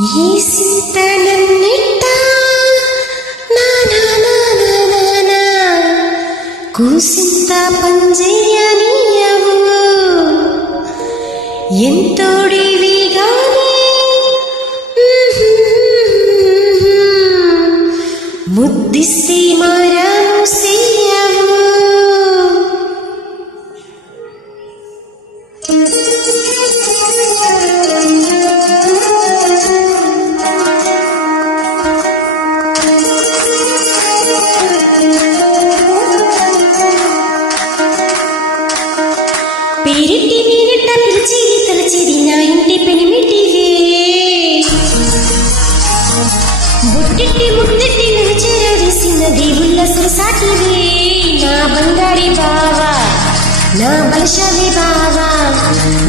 ఈ సింతనన్నిట నా నా నా నా నా నా కూసింత పంజేయనియవు ఎంతోడివి గాని ముద్దిస్తే మారాను సేయవు పేరెట్టి నేనెట్ట పిలిచేది తలచేది నా ఇంటి పెనిమిటివే బుట్టెట్టి ముద్దెట్టి నన్ను చేరవేసిన దేవుళ్ళ సరసాటివే నా బంగారి బావా నా బలశాలి బావా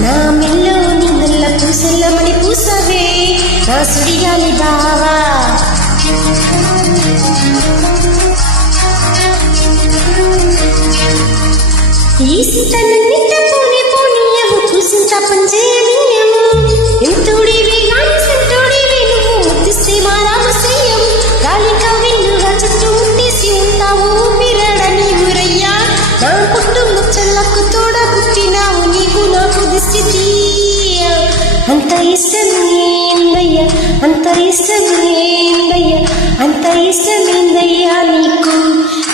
నా మెల్లో నీ నల్ల పూసల్లమని పూసవే నా సుడిగాలి బావా ఈ సింతనన్నిట పోనీ పోనీయవు కూసింత పంజేయనియవు ఎంతోడివి గాని సంతోడివి నువ్వు ముద్దిస్తే మారాము సేయవు గాలి కవిల్లుగా చుట్టూ ఉండేసి ఉంటావు ఊపిరాడ నీవురయ్యా నా పుట్టు ముచ్చలకు తోడ పుట్టినావు నీకు నాకు దిస్థితి అంత ఇష్టమేందయ్యా అంత ఇష్టమేందయ్యా అంత ఇష్టమేందయ్యా నీకు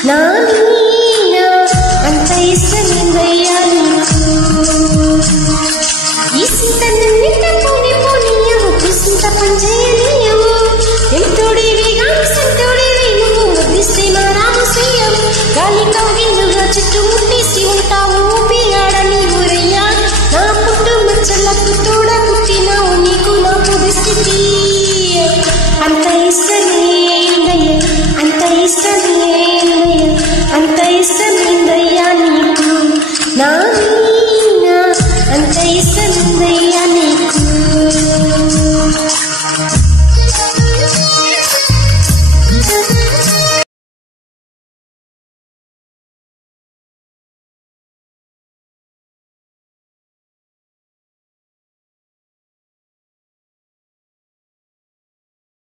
నా మీనా అంత ఇష్టమేందయ్యా నీకు ఈ సింతనన్నిట పోనీ పోనీయవు కూసింత పంజేయనియవు ఎంతోడివి గాని సంతోడివి నువ్వు ముద్దిస్తే మారాము సేయవు గాలి కవిల్లుగా చుట్టూ ముట్టేసి ఉంటావు ఊపిరాడ నీవురయ్యా నా పుట్టు మచ్చలకు తోడ పుట్టినావు నీకు నాకు దిస్థితి